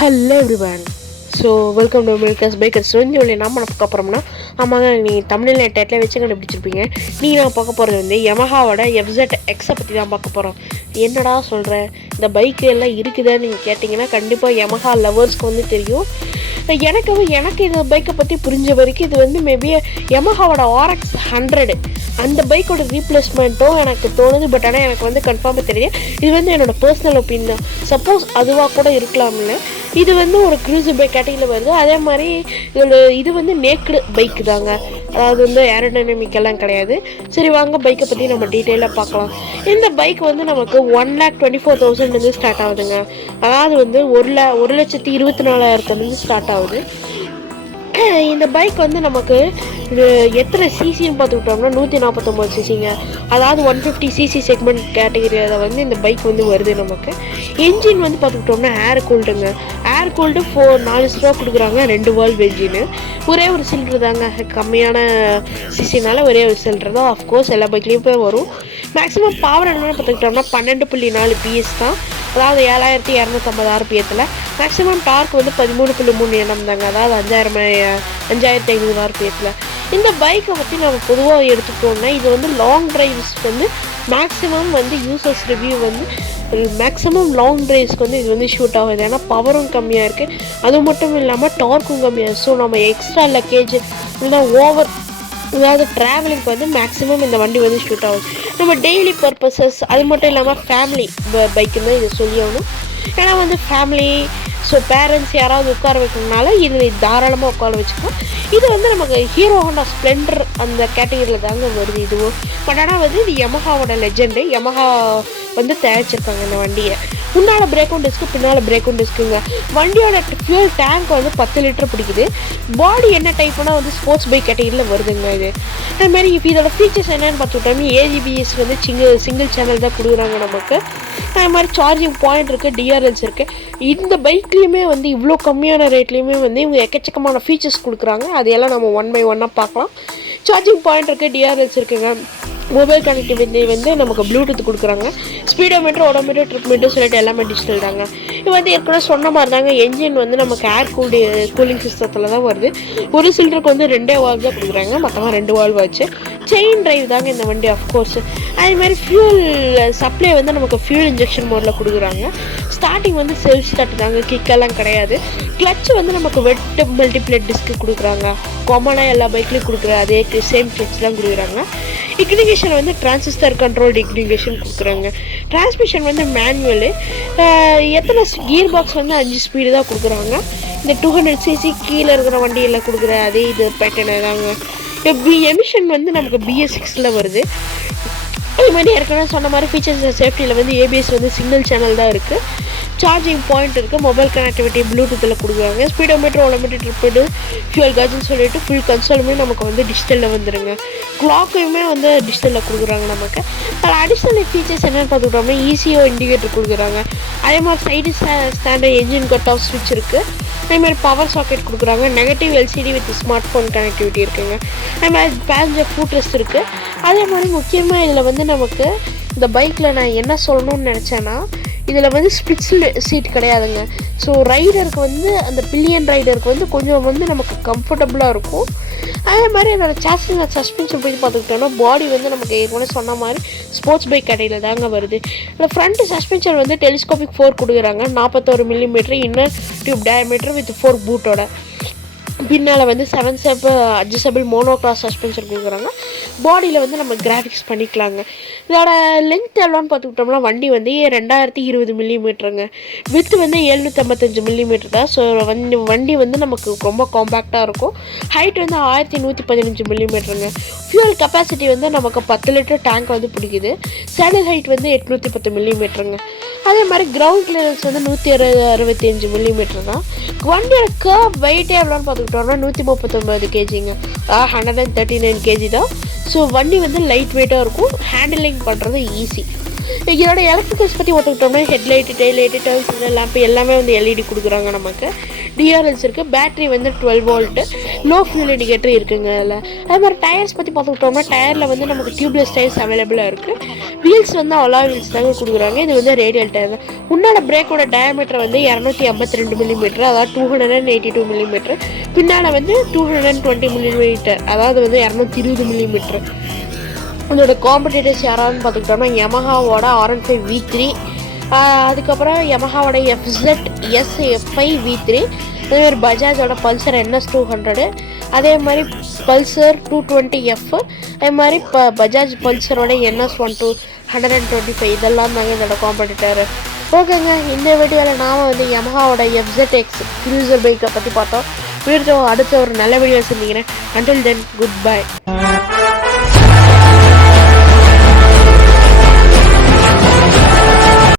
Hello everyone. Welcome to Milkers Bakers. So இந்த வழியில் நம்ம பார்க்க போகிறோம்னா ஆமாங்க, நீங்கள் தமிழில் டைட்டில் வச்சு கண்டுபிடிச்சிருப்பீங்க. நீங்கள் நான் பார்க்க போகிறது வந்து யமஹாவோட FZ Xஐ பற்றி தான் பார்க்க போகிறோம். என்னடா சொல்கிறேன், இந்த பைக்கு எல்லாம் இருக்குதான்னு நீங்கள் கேட்டிங்கன்னா கண்டிப்பாக யமஹா லவர்ஸ்க்கு வந்து தெரியும். எனக்கு இந்த பைக்கை பற்றி புரிஞ்ச வரைக்கும் இது வந்து மேபி யமஹாவோட RX 100 அந்த பைக்கோட ரீப்ளேஸ்மெண்ட்டும் எனக்கு தோணுது. பட் ஆனால் எனக்கு வந்து கன்ஃபார்மாக தெரியும். இது வந்து என்னோட பர்சனல் ஒப்பீனியன். சப்போஸ் அதுவாக கூட இருக்கலாம்ல. இது வந்து ஒரு க்ரூசர் பைக் கேட்டகரியில் வருது. அதே மாதிரி இது வந்து நேக்கடு பைக்கு தாங்க, அதாவது வந்து ஏரோடைனமிக் எல்லாம் கிடையாது. சரி வாங்க பைக்கை பற்றி நம்ம டீட்டெயிலாக பார்க்கலாம். இந்த பைக் வந்து நமக்கு 1,24,000 ஸ்டார்ட் ஆகுதுங்க. அதாவது வந்து 1,24,000 ஸ்டார்ட் ஆகுது. இந்த பைக் வந்து நமக்கு எத்தனை சிசின்னு பார்த்துக்கிட்டோம்னா 149 சிசிங்க. அதாவது 150cc செக்மெண்ட் கேட்டகரியில் வந்து இந்த பைக் வந்து வருது. நமக்கு என்ஜின் வந்து பார்த்துக்கிட்டோம்னா ஏர் கூல்டுங்க. ஏர் கூல்டு 4 ஸ்ட்ரோக் கொடுக்குறாங்க, 2 வால்வ் என்ஜின்னு. ஒரே ஒரு சிலிண்டர் தாங்க, கம்மியான சிசினால ஒரே ஒரு சிலிண்டர் தான். ஆஃப்கோர்ஸ் எல்லா பைக்லேயுமே வரும். மேக்ஸிமம் பவர் என்னென்னு பார்த்துக்கிட்டோம்னா 12.4 PS தான், அதாவது 7,250 RPMத்தில். மேக்ஸிமம் டார்க் வந்து 13.3 Nm தாங்க, அதாவது 5,500 RPMத்தில். இந்த பைக்கை பற்றி நம்ம பொதுவாக எடுத்துக்கிட்டோம்னா இது வந்து லாங் ட்ரைவ்ஸ் வந்து மேக்ஸிமம் வந்து யூசர்ஸ் ரிவ்யூ வந்து மேக்ஸிமம் லாங் ட்ரைவ்ஸ்க்கு வந்து இது வந்து ஷூட் ஆகுது. ஏன்னா பவரும் கம்மியாக இருக்குது, அது மட்டும் இல்லாமல் டார்க்கும் கம்மியாக. ஸோ நம்ம எக்ஸ்ட்ரா லக்கேஜ் இல்லைனா ஓவர் அதாவது ட்ராவலிங்க்கு வந்து மேக்ஸிமம் இந்த வண்டி வந்து ஷூட் ஆகுது. நம்ம டெய்லி பர்பஸஸ் அது மட்டும் இல்லாமல் ஃபேமிலி பைக்குன்னு தான் இதை சொல்லி ஆகணும். ஏன்னா வந்து ஃபேமிலி பேரண்ட்ஸ் யாராவது உட்கார வைக்கிறதுனால இது தாராளமாக உட்கார வச்சுக்கலாம். இது வந்து நமக்கு ஹீரோ ஹோண்டா ஸ்ப்ளெண்டர் அந்த கேட்டகரியில் தாங்க வருது இதுவும். பட் ஆனால் வந்து இது யமஹாவோட லெஜெண்டு. யமஹா வந்து தயாரிச்சிருக்காங்க இந்த வண்டியை. முன்னால் பிரேக்கும் டிஸ்க்கு, பின்னால் பிரேக்கும் டிஸ்க்குங்க. வண்டியோட ஃபியூல் டேங்க் வந்து 10 லிட்டர் பிடிக்குது. பாடி என்ன டைப்னா வந்து ஸ்போர்ட்ஸ் பைக் கேட்டகரியில் வருதுங்க இது. அதுமாதிரி இப்போ இதோட ஃபீச்சர்ஸ் என்னென்னு பார்த்துக்கிட்டோம்னா ABS வந்து சிங்கிள் சேனல் தான் கொடுக்குறாங்க நமக்கு. அது மாதிரி சார்ஜிங் பாயிண்ட் இருக்குது, DRLs இருக்குது. இந்த பைக்லேயுமே வந்து இவ்வளோ கம்மியான ரேட்லேயுமே வந்து இவங்க எக்கச்சக்கமான ஃபீச்சர்ஸ் கொடுக்குறாங்க. அதையெல்லாம் நம்ம 1 by 1 பார்க்கலாம். சார்ஜிங் பாயிண்ட் இருக்குது, DRLs இருக்குங்க. மொபைல் கனெக்டிவிட்டி வந்து நமக்கு ப்ளூடூத் கொடுக்குறாங்க. ஸ்பீடோமீட்டர், ஓடோமீட்டர், ட்ரிப் மீட்டர் சொல்லிட்டு எல்லாமே டிஜிட்டல் தாங்க. இது வந்து ஏற்கனவே சொன்ன மாதிரி தாங்க என்ஜின் வந்து நமக்கு ஏர் கூலிங் சிஸ்டத்தில் தான் வருது. ஒரு சிலிண்டருக்கு வந்து 2 வால்வ் தான் கொடுக்குறாங்க, மொத்தமாக 2 வால்வ் ஆச்சு. செயின் டிரைவ் தாங்க இந்த வண்டி ஆஃப்கோர்ஸ். அதேமாதிரி ஃபியூல் சப்ளை வந்து நமக்கு ஃபியூல் இன்ஜெக்ஷன் மோடில் கொடுக்குறாங்க. ஸ்டார்டிங் வந்து செல்ஃப் ஸ்டார்ட் தாங்க, கிக்கெல்லாம் கிடையாது. கிளச் வந்து நமக்கு வெட் மல்டிப்ளேட் டிஸ்க்கு கொடுக்குறாங்க. காமனாக எல்லா பைக்லேயும் கொடுக்குற அதே சேம் கிளச் தான் கொடுக்குறாங்க. இக்னிகேஷன் வந்து டிரான்சிஸ்டர் கண்ட்ரோல்டு இக்னிகேஷன் கொடுக்குறாங்க. டிரான்ஸ்மிஷன் வந்து மேனுவலு. எத்தனை கியர் பாக்ஸ் வந்து 5 ஸ்பீடு தான் கொடுக்குறாங்க. இந்த 200cc கீழே இருக்கிற வண்டியில் கொடுக்குற அதே இது பேட்டர்னு தாங்க. எமிஷன் வந்து நமக்கு BS6 வருது. அது மாதிரி ஏற்கனவே சொன்ன மாதிரி ஃபீச்சர்ஸ் சேஃப்டியில் வந்து ABS வந்து சிங்கிள் சேனல் தான் இருக்குது. சார்ஜிங் பாயிண்ட் இருக்குது, மொபைல் கனெக்டிவிட்டி ப்ளூடூத்தில் கொடுக்குறாங்க. ஸ்பீடோமீட்டர், ஓடோமீட்டர், ட்ரிப்பு, ஃபியூல் காஜுன்னு சொல்லிட்டு ஃபுல் கன்சோலுமே நமக்கு வந்து டிஜிட்டலில் வந்துடுங்க. கிளாக்கையுமே வந்து டிஜிட்டலில் கொடுக்குறாங்க நமக்கு. அதில் அடிஷ்னல் ஃபீச்சர்ஸ் என்னென்னு பார்த்துக்கிட்டோம்னா ECO இண்டிகேட்டர் கொடுக்குறாங்க. அதே மாதிரி side standard engine cut off ஸ்விட்ச் இருக்குது. அதேமாதிரி பவர் சாக்கெட் கொடுக்குறாங்க. Negative LCD with smart phone connectivity இருக்குங்க. அதேமாதிரி பேசஞ்சர் ஃபுட் ரெஸ்ட் இருக்குது. அதே மாதிரி முக்கியமாக இதில் வந்து நமக்கு இந்த பைக்கில் நான் என்ன சொல்லணும்னு நினச்சேன்னா இதில் வந்து ஸ்பிளிட் சீட் கிடையாதுங்க. ஸோ ரைடருக்கு வந்து அந்த பில்லியன் ரைடருக்கு வந்து கொஞ்சம் வந்து நமக்கு கம்ஃபர்டபுளாக இருக்கும். அதே மாதிரி என்னோட சாஸ்டிங் சஸ்பென்ஷன் போய் பார்த்துக்கிட்டோன்னா பாடி வந்து நமக்கு ஏற்கனவே சொன்ன மாதிரி ஸ்போர்ட்ஸ் பைக் கடையில் தாங்க வருது. இந்த ஃப்ரண்ட் சஸ்பென்ஷன் வந்து டெலிஸ்கோபிக் 4 கொடுக்குறாங்க. 41 mm inner tube diameter with 4 பூட்டோட. பின்னால் வந்து 7 ஸ்டெப் அட்ஜஸ்டபிள் மோனோக்ராஸ் சஸ்பென்ஷன் கொடுக்குறாங்க. பாடியில் வந்து நம்ம கிராஃபிக்ஸ் பண்ணிக்கலாங்க. இதோட லென்த் எவ்வளோன்னு பார்த்துக்கிட்டோம்னா வண்டி வந்து 2020 mm, வித்து வந்து 755 mm தான். ஸோ வண்டி வந்து நமக்கு ரொம்ப காம்பேக்டாக இருக்கும். ஹைட் வந்து 1115 mm. ஃபியூல் கெப்பாசிட்டி வந்து நமக்கு 10 லிட்டர் டேங்க் வந்து பிடிக்குது. சேடல் ஹைட் வந்து 810 mm. அதே மாதிரி கிரவுண்ட் கிளியரன்ஸ் வந்து 165 mm தான். வண்டியோட கர்வ் வெயிட்டே எவ்வளோன்னு பார்த்துக்கிட்டோம்னா 139 kgங்க, 139 kg தான். ஸோ வண்டி வந்து லைட் வெயிட்டாக இருக்கும், ஹேண்டிலிங் பண்ணுறது ஈஸி. இதோட எலக்ட்ரிக்கல்ஸ் பற்றி பார்த்துக்கிட்டோம்னா ஹெட்லைட்டு, டெய்லைட்டு, டர்ன் சிக்னல் லேம்ப்பு எல்லாமே வந்து LED கொடுக்குறாங்க நமக்கு. DRLs இருக்குது. பேட்ரி வந்து 12 volt, லோ ஃபியூல் இண்டிகேட்டர் இருக்குங்க அதில். அது மாதிரி டயர்ஸ் பற்றி பார்த்துக்கிட்டோம்னா டயரில் வந்து நமக்கு டியூப்லெஸ் டயர்ஸ் அவைலபிளாக இருக்குது. வீல்ஸ் வந்து அவ்வளோ வீல்ஸ் தாங்க கொடுக்குறாங்க. இது வந்து ரேடியல் டயர் தான். முன்னாடி பிரேக்கோட டயமீட்டர் வந்து 252 மில்லிமீட்டர், அதாவது 282 மில்லிமீட்டர். பின்னால் வந்து 220 மில்லிமீட்டர், அதாவது வந்து 220 மில்லிமீட்டர். அதோட காம்படிட்டர்ஸ் யாரான்னு பார்த்துக்கிட்டோம்னா யமஹாவோட R15 V3, அதுக்கப்புறம் யமஹாவோட FZ SF5 V3, அதேமாதிரி பஜாஜோட பல்சர் NS 200, அதே மாதிரி பல்சர் 220F, அதே மாதிரி பஜாஜ் பல்சரோட NS 125, இதெல்லாம் தாங்க இதோட காம்படிட்டர். ஓகேங்க, இந்த வீடியோவில் நாம் வந்து யமஹாவோட FZX க்ரூசர் பைக்கை பற்றி பார்த்தோம். அடுத்த ஒரு நல்ல வீடியோ செஞ்சீங்கன்னா until then goodbye.